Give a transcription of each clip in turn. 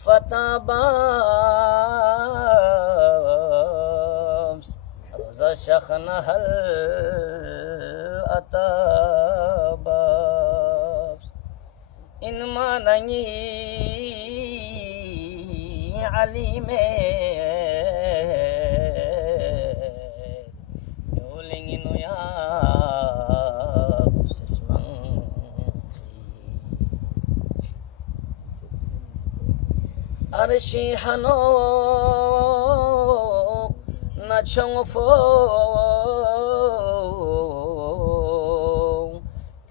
فتح بابس روزا شخنا هل أتا بابس إنما نني عليمي يولين يا Arshi hanok na chongfo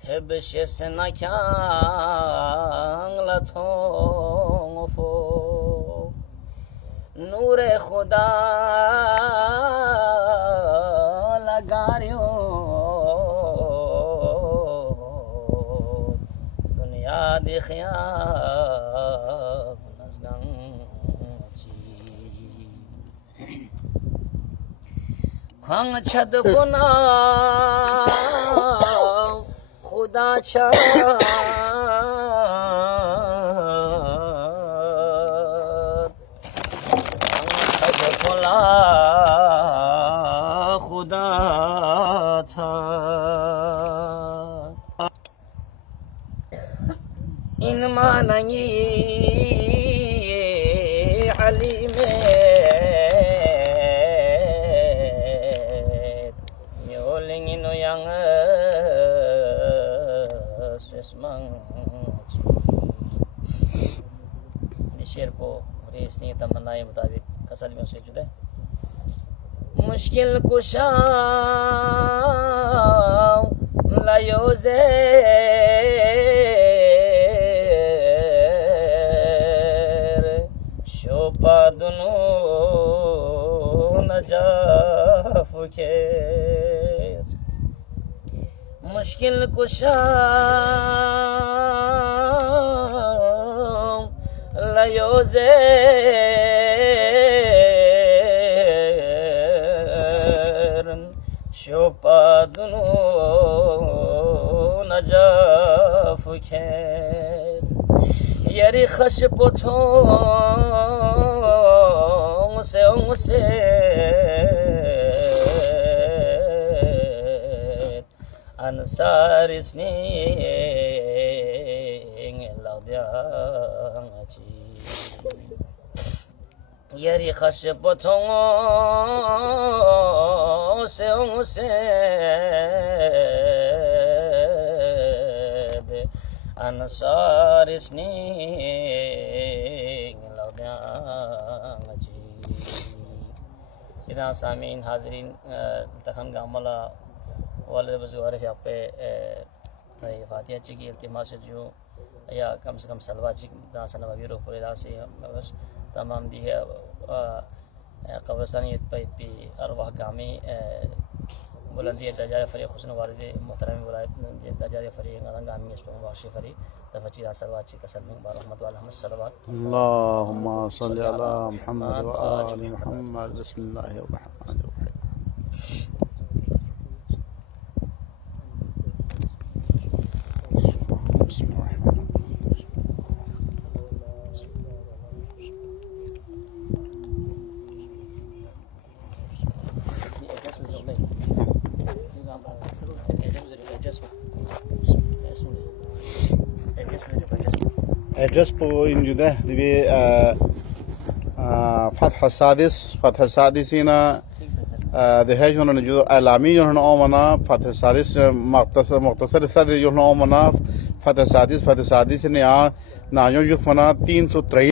tebshes na kyang la thongfo nure khuda lagaryo dunya dikhya Khang chad kona khuda cha khang chad kona khuda cha inma nahi alime शेर को race नहीं तमन्ना के मुताबिक कसल में से जुड़े मुश्किल कुशा लायोजे शोपा दुनो नजाफुके मुश्किल कुशा layoze shopadunu najafuke yari khash pothon se Ansari اسنی لغدیا یاری خش پتھوں سے انصاری اسنی لغدیا इधर सामीन हाजरीन तखन गामला वाले बुजुर्ग यहाँ पे फातिहा ची की इल्तिमास जो या कम से कम सलवा ची दासन वगैरह पूरे दासे बस तमाम दी है कब्रस्तानी पे अरवाह गामी बुलंदी दजाए फरी खुशन वालिद मोहतरम वलायत दजाए फरी गामी इस पर वाशी फरी दफची सलवा ची कसल में रहमत वाला हम सलवात अल्लाहुम्मा सल्ली अला मुहम्मद व आलि मुहम्मद बिस्मिल्लाहिर रहमानिर रहीम एड्रेस पर इंजुदा दिवे فتح السادس هنا ده هجون جو اعلامی جو هنا فتح السادس مختصر صدر جو هنا فتح السادس ने यहाँ नाजों जो फना 323